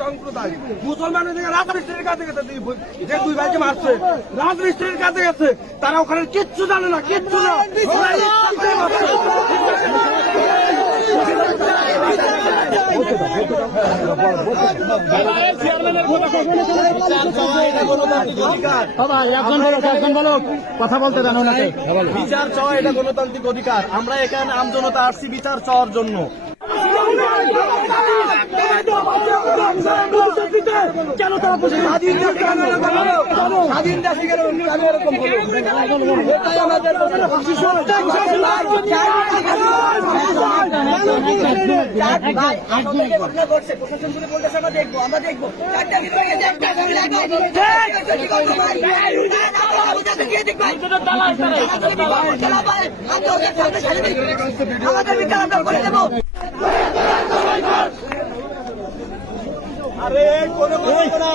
সম্প্রদায় মুসলমানের দিকে রাজমিস্ত্রির কাছে গেছে, যে দুই ভাইকে মারছে রাজমিস্ত্রির কাছে গেছে, তারা ওখানে কিচ্ছু জানে না, কিচ্ছু না। কথা বলতে জানো না, বিচার চাওয়া এটা গণতান্ত্রিক অধিকার। আমরা এখানে আমজনতা আসছি বিচার চাওয়ার জন্য। কেন তারা স্বাধীন দেশে গেল এরকম আমরা দেখবো, আমরা দেখবো। আমাদের বিচার আমরা করে দেবো। আরে কোনো না